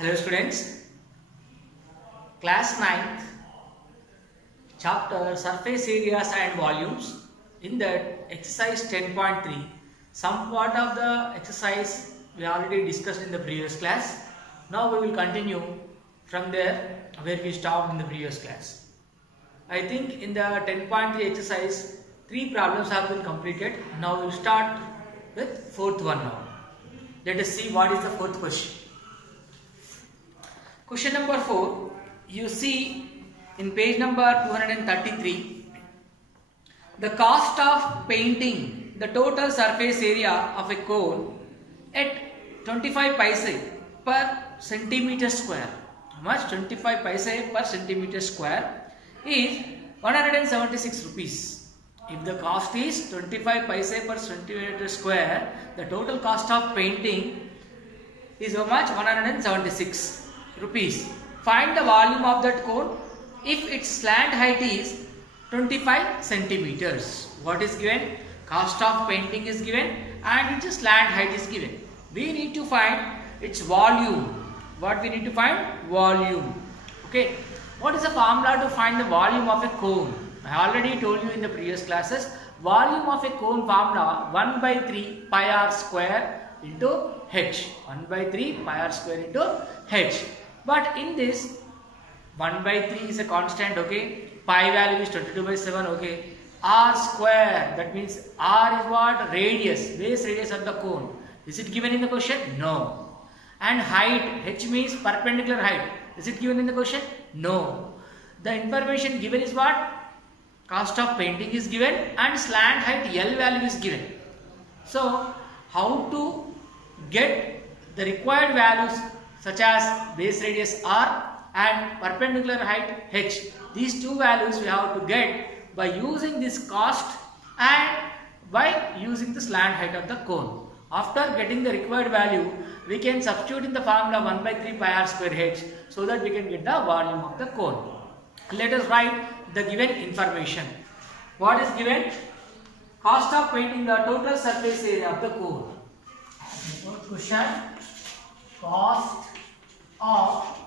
Hello students, class 9th, chapter surface areas and volumes. In that exercise 10.3, some part of the exercise we already discussed in the previous class. Now we will continue from there where we stopped in the previous class. I think in the 10.3 exercise 3 problems have been completed. Now we will start with 4th one now. Let us see what is the 4th question. Question number 4, you see in page number 233, the cost of painting the total surface area of a cone at 25 paise per centimeter square. How much? 25 paise per centimeter square is 176 rupees. If the cost is 25 paise per centimeter square, the total cost of painting is how much? 176 rupees. Find the volume of that cone if its slant height is 25 centimeters. What is given? Cost of painting is given and its slant height is given. We need to find its volume. What we need to find? Volume. Okay. What is the formula to find the volume of a cone? I already told you in the previous classes. Volume of a cone formula 1 by 3 pi r square into h. 1 by 3 pi r square into h. But in this 1 by 3 is a constant, okay. Pi value is 22 by 7, okay. R square, that means R is what? Radius, base radius of the cone. Is it given in the question? No. And height, h means perpendicular height. Is it given in the question? No. The information given is what? Cost of painting is given and slant height L value is given. So, how to get the required values such as base radius R and perpendicular height h. These two values we have to get by using this cost and by using the slant height of the cone. After getting the required value, we can substitute in the formula 1 by 3 pi r square h so that we can get the volume of the cone. Let us write the given information. What is given? Cost of painting the total surface area of the cone. Question: cost of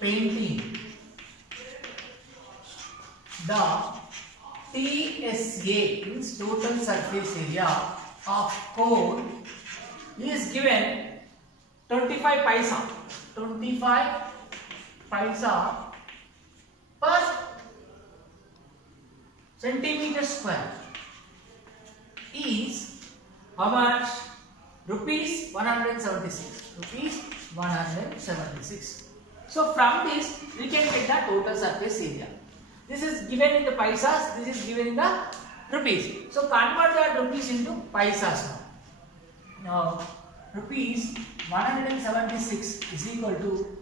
painting the TSA means total surface area of cone is given 25 paisa. 25 paisa per centimeter square is how much? Rupees 176. Rupees 176. So from this we can get the total surface area. This is given in the paisas, this is given in the rupees. So convert that rupees into paisas now. Now rupees 176 is equal to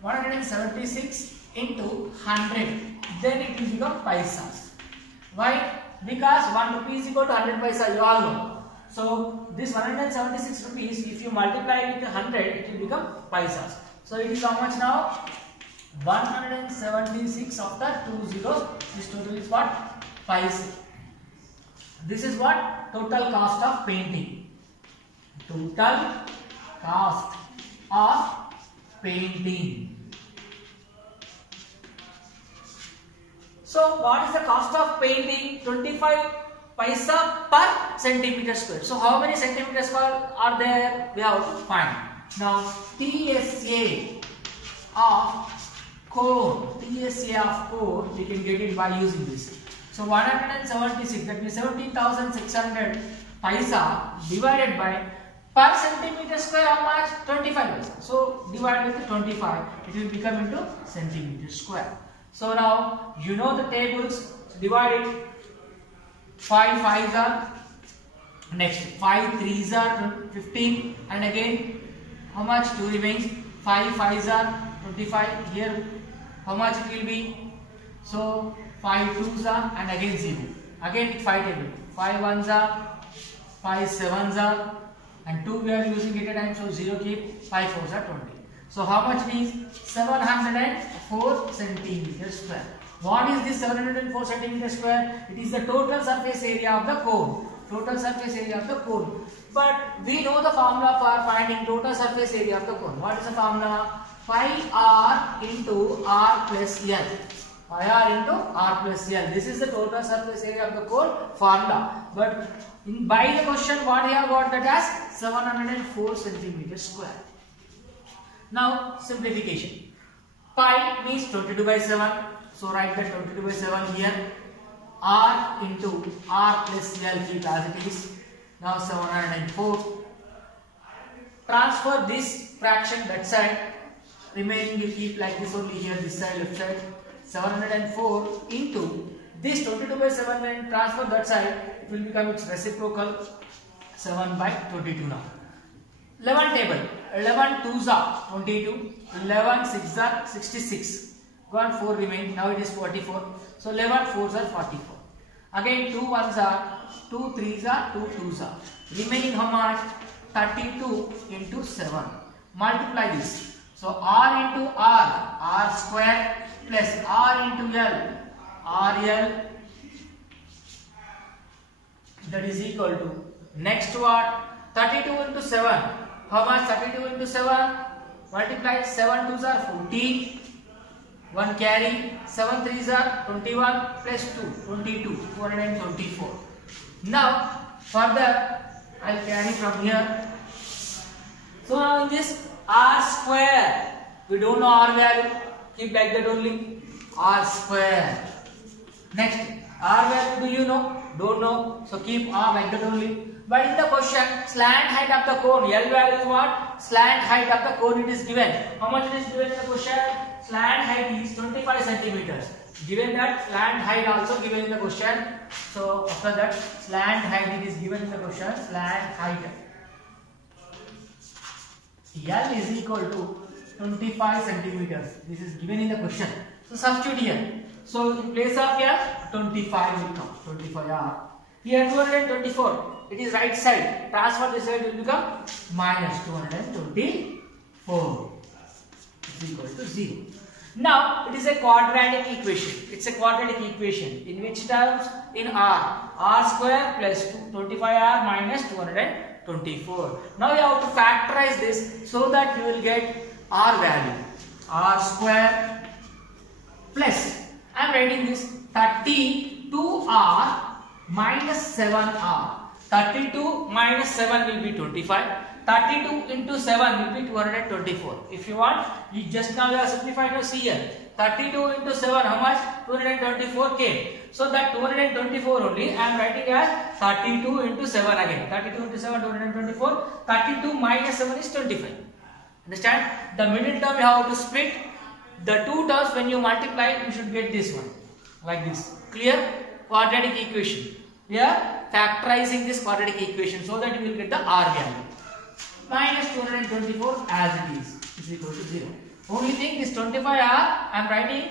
176 into 100. Then it will become paisas. Why? Because 1 rupee is equal to 100 paisa, you all know. So this 176 rupees, if you multiply with 100, it will become paisas. So it is how much now? 176 after 2 zeros. This total is what? Paisa. This is what? Total cost of painting. Total cost of painting. So what is the cost of painting? 25 paisa per centimeter square. So how many centimeter square are there? We have to find. Now TSA of cone, TSA of cone, we can get it by using this. So 176, that means 17,600 paisa divided by per centimeter square how much? 25 paisa. So divide with 25, it will become into centimeter square. So now you know the tables. Divide it. 5 5s are, next 5 3s are 15, and again how much? 2 remains. 5 5s are 25. Here how much it will be? So 5 2s are, and again 0. Again 5 table. 5 1s are, 5 7s are, and 2 we are using at a time, so 0 keep. 5 4s are 20. So how much means? 704 centimeters square. What is this 704 centimeters square? It is the total surface area of the cone. total surface area of the cone. But we know the formula for finding total surface area of the cone. What is the formula? Pi r into r plus L. Pi r into r plus L. This is the total surface area of the cone formula. But by the question, what we have got that as 704 centimeters square. Now simplification. Pi means 22 by 7. So write that 22 by 7 here. R into R plus L, keep as it is. Now 704. Transfer this fraction that side. Remaining you keep like this only here, this side, left side. 704 into this 22 by 7 when transfer that side, it will become its reciprocal 7 by 22 now. 11 table. 11 2s are 22. 11 6s are 66. 1 4 remain. Now it is 44. So 11 4s are 44. Again 2 1s are 2 3s are 2 2s are. Remaining how much? 32 into 7. Multiply this. So R into R square plus R into L, RL, that is equal to, next what? 32 into 7. How much? 32 into 7. Multiply 7 2s are 14. 1 carry. 7 3s are 21 plus 2, 22, 224. Now further I will carry from here. So now in this R square, we don't know R value, keep like that only, R square. Next, R value do you know? Don't know, so keep R like that only. But in the question, slant height of the cone, L value is what? Slant height of the cone it is given. How much it is given in the question? Slant height is 25 centimeters. Given that, slant height also given in the question. So after that, slant height it is given in the question, slant height. L is equal to 25 centimeters. This is given in the question. So substitute here. So in place of L, 25 will come. 25 R. Here 224. It is right side. Transfer this side will become minus 224. Is equal to 0. Now it is a quadratic equation. It's a quadratic equation. In which terms? In R. R square plus 25R minus 224. Now you have to factorize this so that you will get R value. R square plus, I am writing this 32R minus 7R. 32 minus 7 will be 25. 32 into 7 will be 224. If you want, you just now you have simplified. Now see here. 32 into 7, how much? 224 came. So that 224 only, I am writing as 32 into 7 again. 32 into 7, 224. 32 minus 7 is 25. Understand? The middle term you have to split. The two terms when you multiply, you should get this one. Like this. Clear? Quadratic equation. We are factorizing this quadratic equation so that you will get the R value. Minus 224 as it is equal to 0. Only thing this 25R I am writing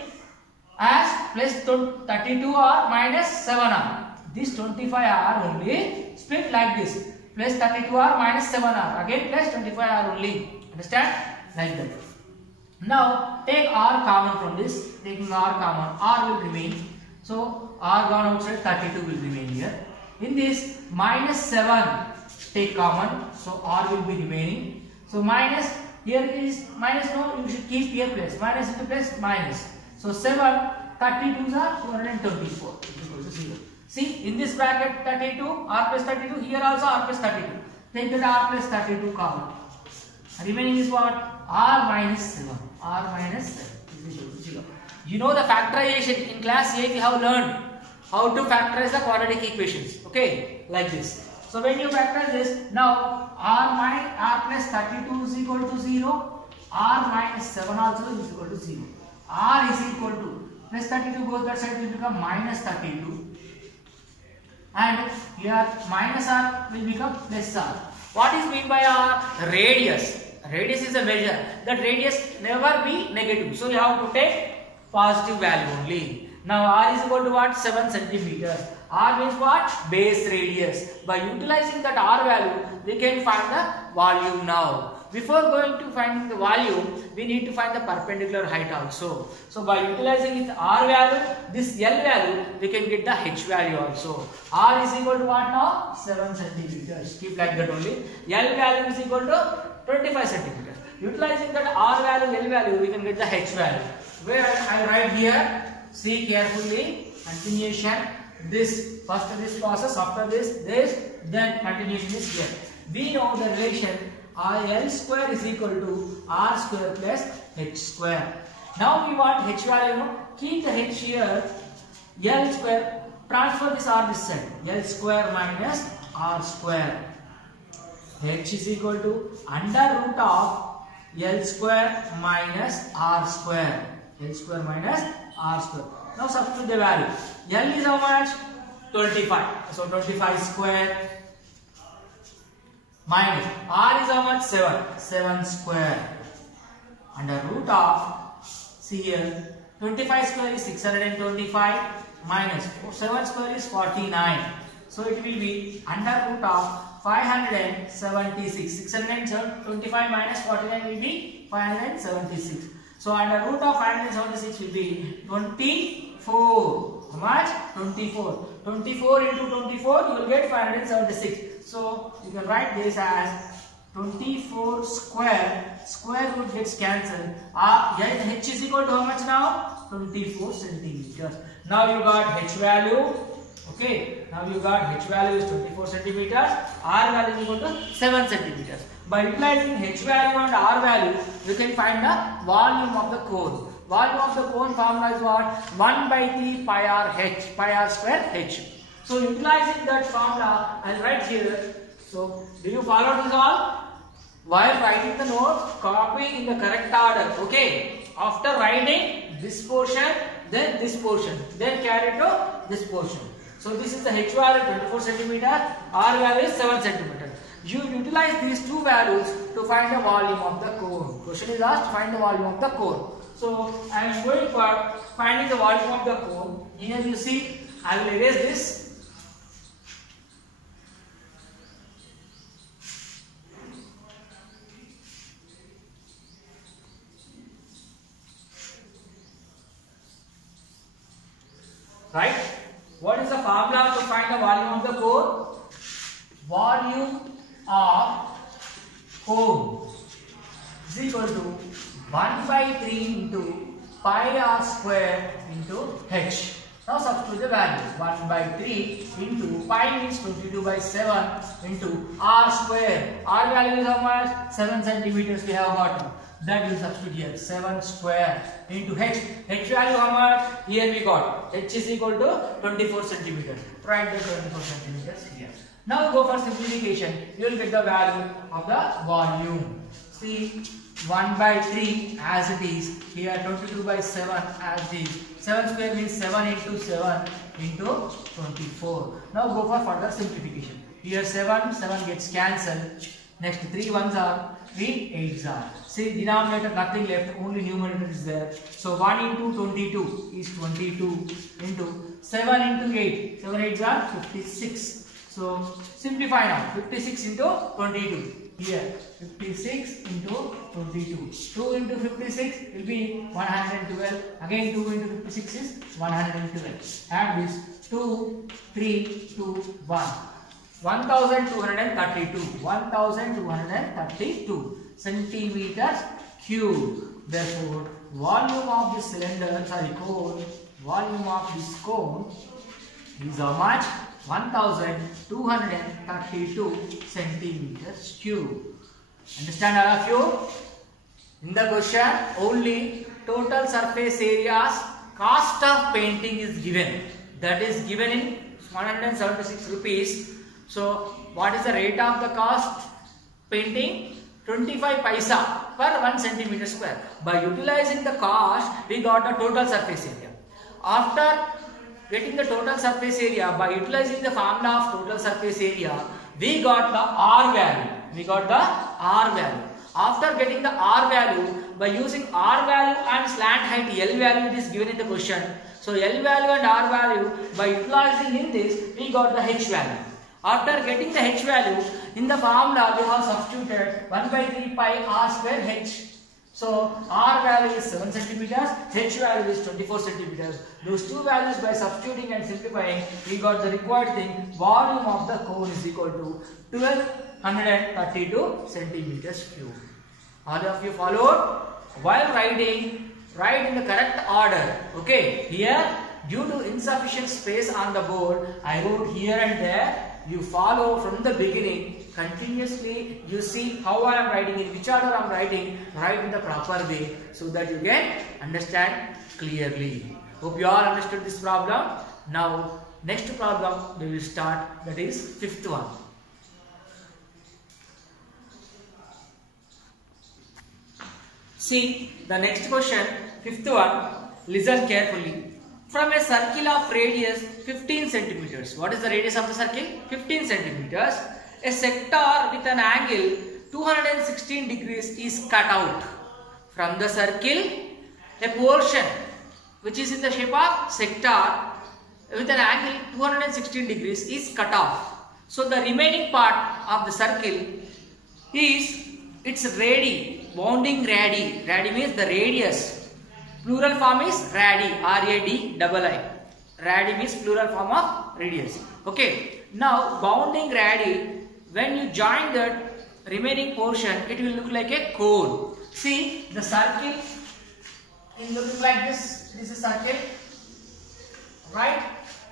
as plus 32R minus 7R. This 25R only split like this. Plus 32R minus 7R. Again plus 25R only. Understand? Like that. Now take R common from this. Taking R common, R will remain. So R gone outside, 32 will remain here. In this minus 7 take common, so R will be remaining. So minus, here is minus, no, you should keep here plus. Minus into plus, minus. So 7, 32s are 224 equal to 0. See, in this bracket 32, R plus 32, here also R plus 32. Take that R plus 32 common. Remaining is what? R minus 7. R minus 7 is equal to 0. You know the factorization. In class 8 you have learned how to factorize the quadratic equations. Okay, like this. So when you factorize this, now R plus 32 is equal to 0. R minus 7 also is equal to 0. R is equal to plus 32 goes that side, will become minus 32. And here minus R will become plus R. What is mean by R? Radius. Radius is a measure. That radius never be negative. So you have to take positive value only. Now R is equal to what? 7 centimeters. R means what? Base radius. By utilizing that R value, we can find the volume now. Before going to find the volume, we need to find the perpendicular height also. So by utilizing its R value, this L value, we can get the H value also. R is equal to what now? 7 centimeters. Keep like that only. L value is equal to 25 centimeters. Utilizing that R value, L value, we can get the H value. Where I write here, see carefully, continuation, this, first this process, after this, then continuation is here. We know the relation L square is equal to R square plus H square. Now we want H value, no? Keep the H here, L square, transfer this R this side, L square minus R square. H is equal to under root of L square minus R square. L square minus R square. Now substitute the value. L is how much? 25. So 25 square minus R is how much? 7. 7 square. Under root of, see here, 25 square is 625 minus 7 square is 49. So it will be under root of 576. 625 minus 49 will be 576. So under root of 576 will be 24. How much? 24. 24 into 24, you will get 576. So you can write this as 24 square. Square root gets cancelled. H is equal to how much now? 24 centimeters. Now you got H value. Okay. Now you got H value is 24 centimeters. R value is equal to 7 centimeters. By utilizing H value and R value, we can find the volume of the cone. Volume of the cone formula is what? 1 by 3 pi r h, pi r square h. So utilizing that formula, I'll write here. So do you follow this all? While writing the note, copy in the correct order. Okay. After writing this portion, then this portion, then carry to this portion. So this is the H value 24 centimeter, R value is 7 centimeter. You utilize these two values to find the volume of the cone. Question is asked, find the volume of the cone. So I am going for finding the volume of the cone. Here you see, I will erase this. Right? What is the formula to find the volume of the cone? Volume of cone is equal to 1 by 3 into pi r square into h. Now substitute the values. 1 by 3 into pi means 22 by 7 into r square. R value is how much? 7 centimeters we have got. That will substitute here. 7 square into h. H value how much? Here we got. H is equal to 24 centimeters. Write the 24 centimeters here. Now go for simplification. You will get the value of the volume. See, 1 by 3 as it is. Here 22 by 7 as it is. 7 square means 7 into 7 into 24. Now go for further simplification. Here 7 gets cancelled. Next 3 ones are 3 8s are. See, denominator nothing left, only numerator is there. So 1 into 22 is 22 into 7 into 8. 7 8s are 56. So simplify now. 56 into 22. Here 56 into 22. 2 into 56 will be 112. Again 2 into 56 is 112. Add this 2, 3, 2, 1. 1232. 1232 centimeters cube. Therefore, volume of this cylinder, cone, volume of this cone is how much? 1232 centimeters cube. Understand all of you? In the question, only total surface areas, cost of painting is given. That is given in 176 rupees. So, what is the rate of the cost painting? 25 paisa per 1 centimeter square. By utilizing the cost, we got the total surface area. After getting the total surface area, by utilizing the formula of total surface area, we got the R value. After getting the R value, by using R value and slant height L value, it is given in the question. So L value and R value, by utilizing in this, we got the H value. After getting the H value, in the formula we have substituted 1 by 3 pi R square H. So R value is 7 centimeters, H value is 24 centimeters. Those two values, by substituting and simplifying, we got the required thing. Volume of the cone is equal to 1232 centimeters cube. All of you followed? While writing, write in the correct order. Okay, here due to insufficient space on the board, I wrote here and there. You follow from the beginning continuously. You see how I am writing, in which order I am writing, write in the proper way so that you can understand clearly. Hope you all understood this problem. Now next problem we will start, that is fifth one. See the next question, fifth one. Listen carefully. From a circle of radius 15 centimeters. What is the radius of the circle? 15 centimeters. A sector with an angle 216 degrees is cut out. From the circle, a portion which is in the shape of sector with an angle 216 degrees is cut off. So the remaining part of the circle is its radii, bounding radii. Radii means the radius. Plural form is radii, R-A-D-I-I. Radii means plural form of radius. Okay. Now bounding radii, when you join that remaining portion, it will look like a cone. See the circle is looking like this. This is a circle, right?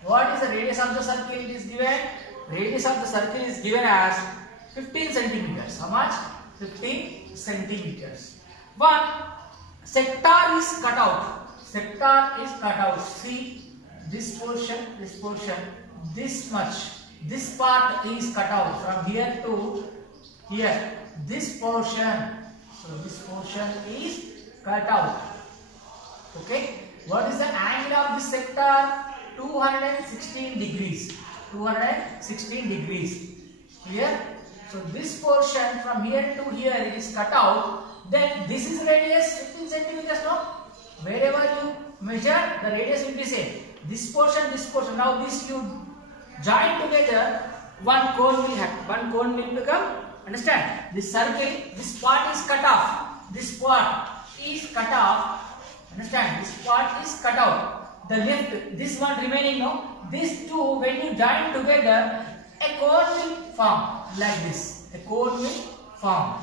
What is the radius of the circle? It is given. Radius of the circle is given as 15 centimeters. How much? 15 centimeters. One sector is cut out. Sector is cut out. See this portion, this much. This part is cut out from here to here. This portion. So this portion is cut out. Okay. What is the angle of this sector? 216 degrees. 216 degrees. Here. So this portion from here to here it is cut out. Then this is radius 15 centimeters. No? Wherever you measure, the radius will be same. This portion. Now this you join together, one cone will happen. One cone will become. Understand? This circle, this part is cut off. This part is cut off. Understand? This part is cut out. The left, this one remaining. No? These two, when you join together, a cone will form like this. A cone will form.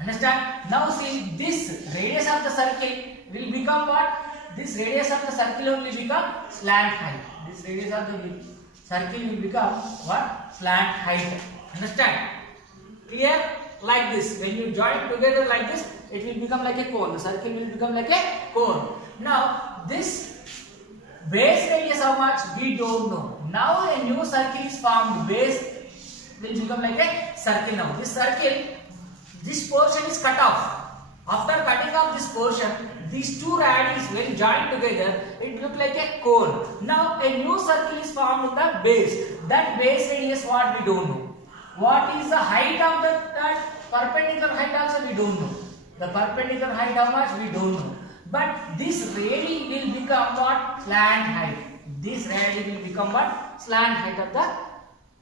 Understand? Now see, this radius of the circle will become what? This radius of the circle only become slant height. This radius of the circle will become what? Slant height. Understand? Clear? Like this. When you join together like this, it will become like a cone. The circle will become like a cone. Now this base radius how much? We don't know. Now a new circle is formed. Base will become like a circle now. This circle, this portion is cut off. After cutting off this portion, these two radii when joined together, it look like a cone. Now a new circle is formed in the base. That base radius what we don't know. What is the height of that perpendicular height also we don't know. The perpendicular height how much we don't know. But this radii will become what? Slant height. This radii will become what? Slant height of the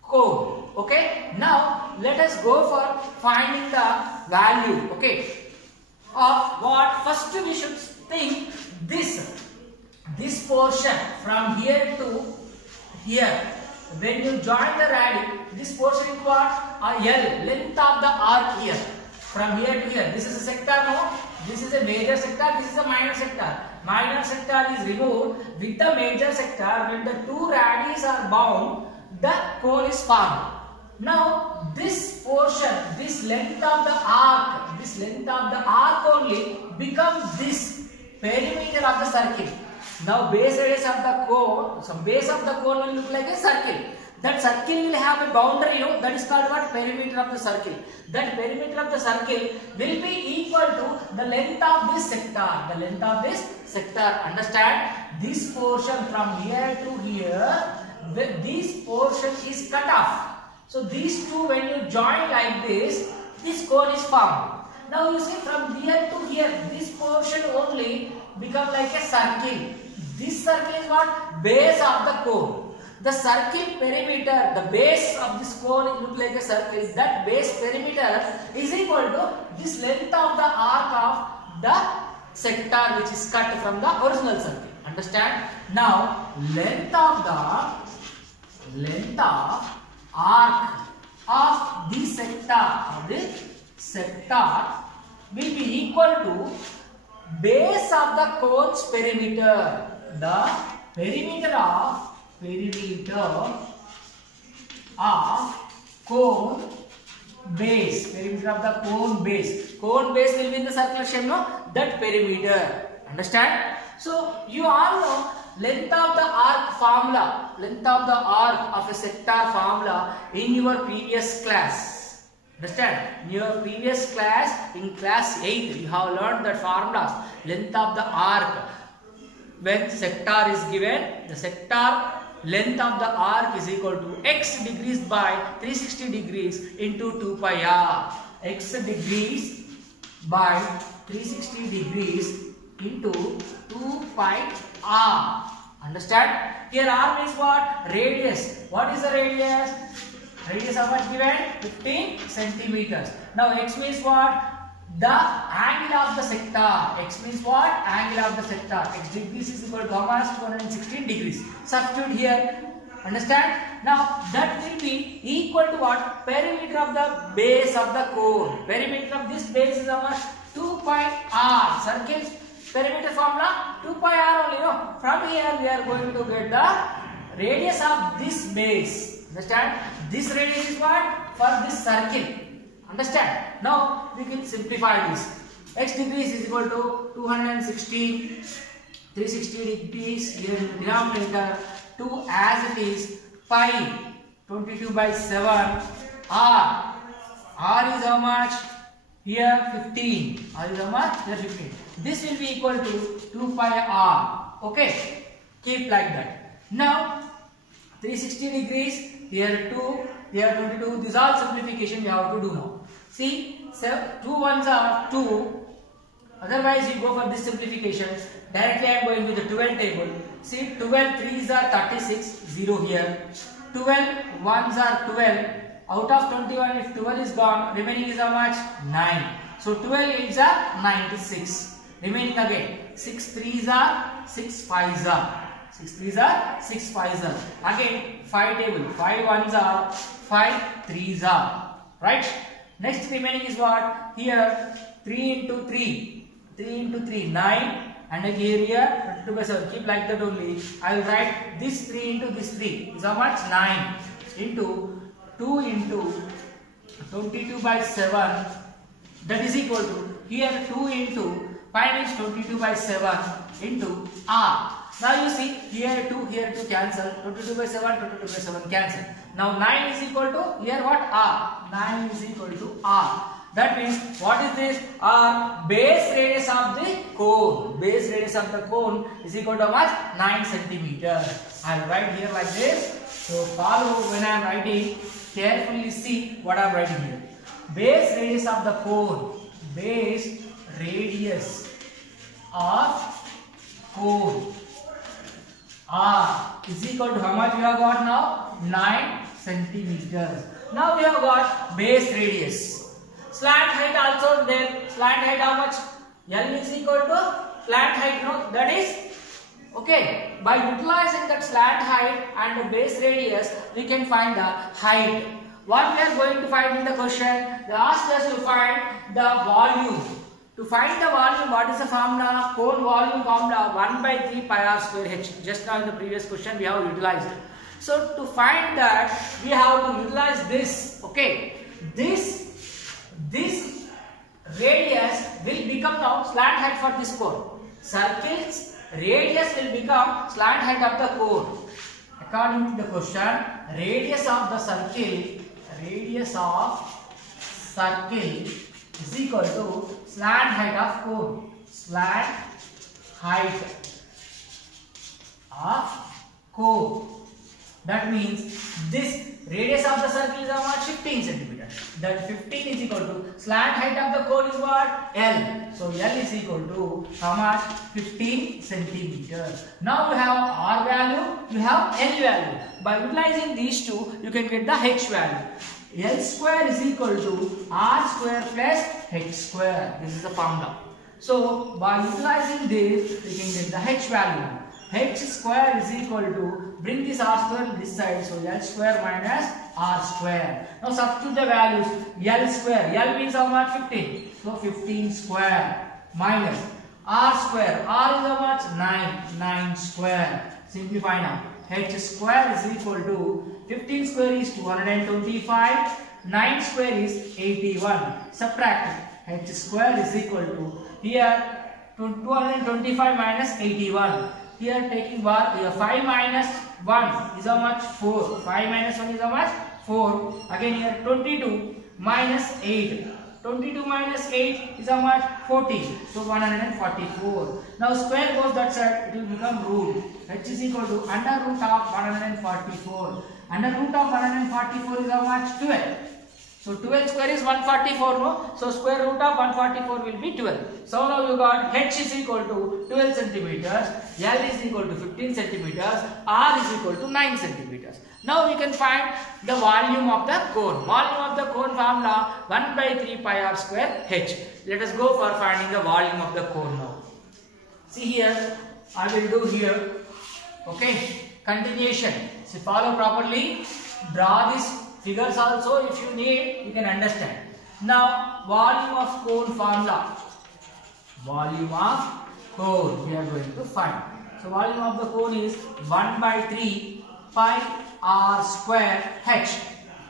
cone. Okay. Now let us go for finding the value. Okay. Of what? First we should think this portion from here to here. When you join the radii, this portion is what? L, length of the arc here. From here to here. This is a sector, no? This is a major sector, this is a minor sector. Minor sector is removed with the major sector. When the two radii are bound, the cone is formed. Now this portion, this length of the arc only becomes this perimeter of the circle. Now base radius of the cone, so base of the cone will look like a circle. That circle will have a boundary, that is called what? Perimeter of the circle. That perimeter of the circle will be equal to the length of this sector. The length of this sector. Understand? This portion from here to here, this portion is cut off. So these two when you join like this cone is formed. Now you see from here to here, this portion only become like a circle. This circle is what? Base of the cone. The circle perimeter, the base of this cone look like a circle. That base perimeter is equal to this length of the arc of the sector which is cut from the original circle. Understand? Now length of arc of the sector will be equal to base of the cone's perimeter. The perimeter of cone base. Perimeter of the cone base. Cone base will be in the circular shape, no? That perimeter. Understand? So you all know length of the arc formula. Length of the arc of a sector formula in your previous class. Understand? In your previous class, in class 8, you have learned that formulas. Length of the arc. When sector is given, the sector length of the arc is equal to x degrees by 360 degrees into 2 pi r. X degrees by 360 degrees into 2 pi r. Understand? Here r means what? Radius. What is the radius? Radius of what given? 15 centimeters. Now x means what? The angle of the sector. X means what? Angle of the sector. X degrees is equal to how much? 216 degrees. Substitute here. Understand? Now that will be equal to what? Perimeter of the base of the cone. Perimeter of this base is how much? 2 pi r. Circle's perimeter formula 2 pi r only. No? From here we are going to get the radius of this base. Understand? This radius is what? For this circle. Understand? Now we can simplify this. X degrees is equal to 216, 360 degrees here in the denominator, 2 as it is, pi 22 by 7, r. R is how much? Here 15. R is how much? Here 15. This will be equal to 2 pi r. Okay? Keep like that. Now 360 degrees, here 2, here 22. This all simplification we have to do now. See, 2 ones are 2. Otherwise, you go for this simplification. Directly I am going to the 12 table. See, 12 3s are 36, 0 here. 12 1s are 12. Out of 21, if 12 is gone, remaining is how much? 9. So 12 8s are 96. Remaining again, 6 3s are 6 5s are. 6 3s are 6 5s are. Again, 5 table. 5 1s are 5 3s are. Right? Next remaining is what? Here 3 into 3. 3 into 3, 9. And here 22 by 7. Keep like that only. I will write this 3 into this 3. Is how much? 9. Into 2 into 22 by 7. That is equal to, here 2 into 5 is 22 by 7 into r. Now you see, here 2 cancel. 22 by 7, 22 by 7 cancel. Now 9 is equal to, here what? R. 9 is equal to R. That means, what is this? R. Base radius of the cone. Base radius of the cone is equal to how much? 9 centimeter. I will write here like this. So follow when I am writing. Carefully see what I am writing here. Base radius of the cone. Base radius of cone. R is equal to how much we have got now? 9 centimeters. Now we have got base radius. Slant height also there. Slant height how much? L is equal to slant height. No, that is okay. By utilizing that slant height and the base radius, we can find the height. What we are going to find in the question? They asked us to find the volume. To find the volume, what is the formula? Cone volume formula 1 by 3 pi r square h. Just now in the previous question we have utilized it. So to find that, we have to utilize this. Okay, this radius will become now slant height for this cone. Circle's radius will become slant height of the cone. According to the question, radius of the circle is equal to slant height of cone. Slant height of cone. That means this radius of the circle is how much? 15 centimeters. That 15 is equal to slant height of the cone is what? L. So L is equal to how much? 15 centimeters. Now you have R value, you have L value. By utilizing these two, you can get the H value. L square is equal to R square plus H square. This is the formula. So by utilizing this, we can get the H value. H square is equal to, bring this R square this side, so L square minus R square. Now substitute the values. L square, L means how much? 15. So 15 square minus R square, R is how much? 9. 9 square. Simplify now. H square is equal to, 15 square is 225, 9 square is 81. Subtract. H square is equal to, here 225 minus 81. Here taking 5 minus 1 is how much? 4. 5 minus 1 is how much? 4. Again here 22 minus 8. 22 minus 8 is how much? 40. So 144. Now square goes that side, it will become root. H is equal to under root of 144. Under root of 144 is how much? 12. So 12 square is 144, no? So square root of 144 will be 12. So now you got H is equal to 12 centimeters, L is equal to 15 centimeters, R is equal to 9 centimeters. Now we can find the volume of the cone. Volume of the cone formula 1 by 3 pi r square H. Let us go for finding the volume of the cone now. See here, I will do here. Okay, continuation. See, follow properly. Draw this figures also, if you need, you can understand. Now, volume of cone formula. Volume of cone we are going to find. So, volume of the cone is 1 by 3 pi r square H.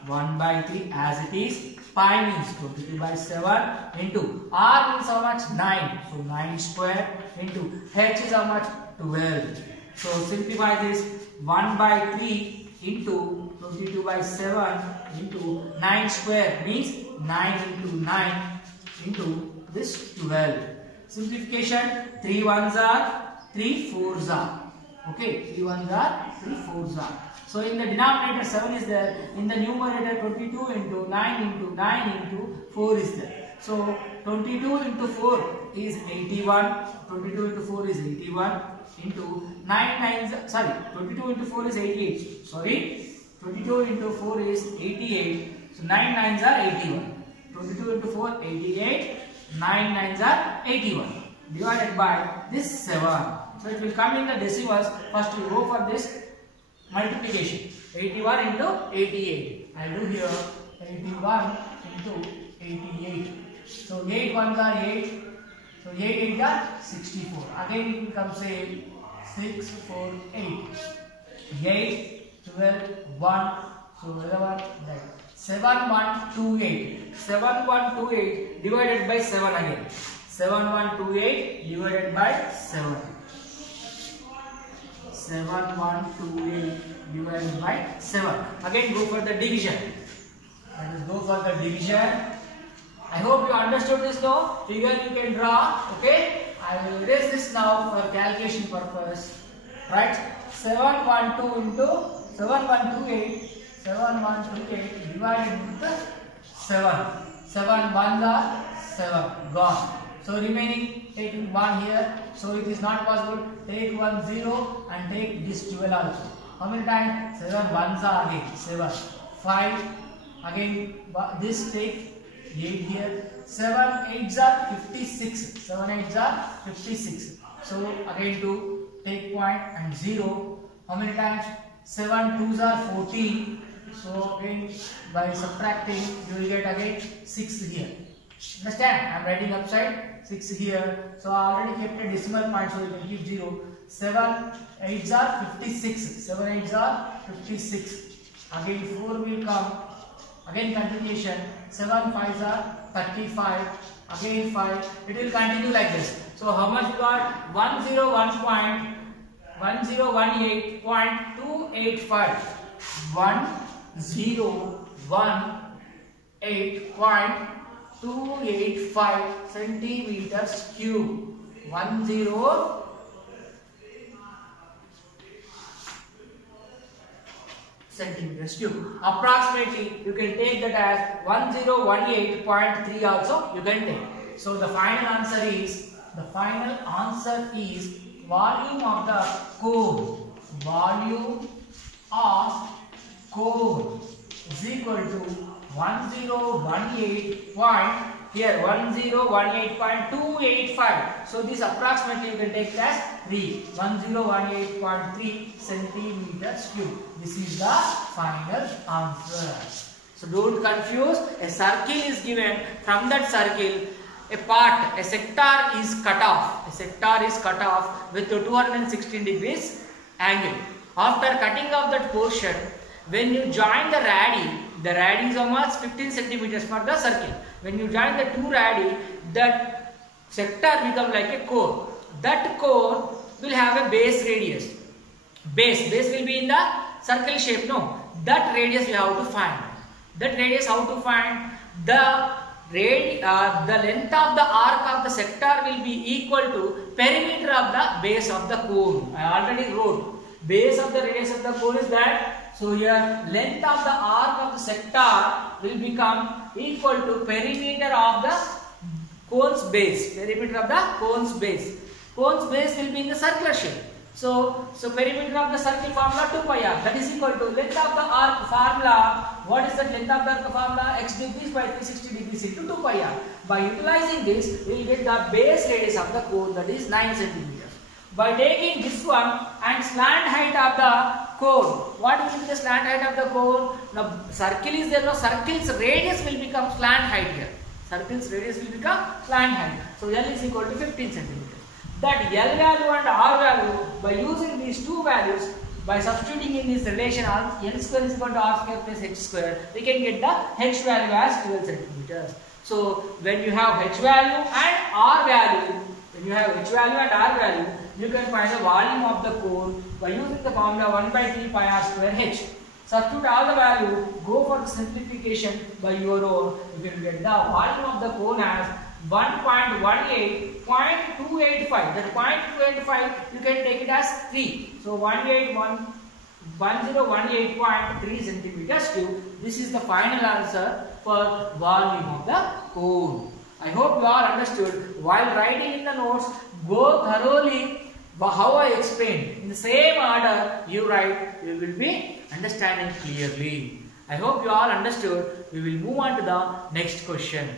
1 by 3 as it is. Pi means 22 by 7 into r means how much? 9. So, 9 square into H is how much? 12. So, simplify this. 1 by 3 into 22 by 7 into 9 square means 9 into 9 into this 12. Simplification, 3 ones are, 3 fours are. Okay, 3 ones are, 3 fours are. So in the denominator 7 is there, in the numerator 22 into 9 into 9 into 4 is there. So 22 into 4 is 81, 22 into 4 is 81 into 22 into 4 is 88, sorry, 22 into 4 is 88, so 9 nines are 81, 22 into 4 88, 9 nines are 81, divided by this 7, so it will come in the decimals. First we go for this multiplication, 81 into 88, I will do here 81 into 88, so 8 ones are 8, so 8 8 are 64, again it becomes 8, 6 4 8, 8 12 1, so 11 right, 7128, 7128 divided by 7 again, 7128 divided by 7, 7128 divided by 7, again go for the division, let us go for the division. I hope you understood this now. Figure you can draw. Okay, I will erase this now for calculation purpose. Right, 712 into 7128, 7128 divided with 7. 7 ones are 7 gone. So remaining taking 1 here. So it is not possible. Take 1 0 and take this 12 also. How many times? 7 ones are again 7. 5 again. This take 8 here, 7 8s are 56, 7 8s are 56, so again to take point and 0, how many times? 7 2s are 14, so again by subtracting you will get again 6 here, understand? I am writing upside 6 here, so I already kept a decimal point, so you can keep 0, 7 8s are 56, 7 8s are 56, again 4 will come, again continuation, 7 5s are 35, again 5, it will continue like this. So how much you got? 101.1018.285, 1018.285 centimeters cube, 10 centimeters cube. Approximately you can take that as 1018.3 also you can take. So the final answer is volume of the cone. Volume of cone is equal to 1018.285. So this approximately you can take as 1018.3 centimeters cube. This is the final answer. So don't confuse. A circle is given. From that circle, a sector is cut off. A sector is cut off with a 216 degrees angle. After cutting off that portion, when you join the radii is almost 15 centimeters for the circle. When you join the two radii, that sector becomes like a cone. That cone will have a base radius. Base will be in the circle shape. No, that radius we have to find. That radius how to find? The length of the arc of the sector will be equal to perimeter of the base of the cone. I already wrote. Base of the radius of the cone is that. So here length of the arc of the sector will become equal to perimeter of the cone's base. Perimeter of the cone's base. Cone's base will be in the circular shape. So perimeter of the circle formula 2 pi r, that is equal to length of the arc formula. What is that length of the arc formula? X degrees by 360 degrees into 2 pi r. By utilizing this, we will get the base radius of the cone, that is 9 centimeters. By taking this one and slant height of the cone, what will be the slant height of the cone? Now circle is there, no, circle's radius will become slant height here. Circle's radius will become slant height. So L is equal to 15 centimeters. That L value and R value, by using these two values, by substituting in this relation L square is equal to R square plus H square, we can get the H value as 12 centimeters. So when you have H value and R value, you can find the volume of the cone by using the formula 1 by 3 pi r square H. Substitute all the value, go for the simplification by your own. You can get the volume of the cone as 1.18.285. That 0.285 you can take it as 3. So 1018.3 centimeters cube. This is the final answer for volume of the cone. I hope you all understood. While writing in the notes, go thoroughly how I explained. In the same order you write, you will be understanding clearly. I hope you all understood. We will move on to the next question.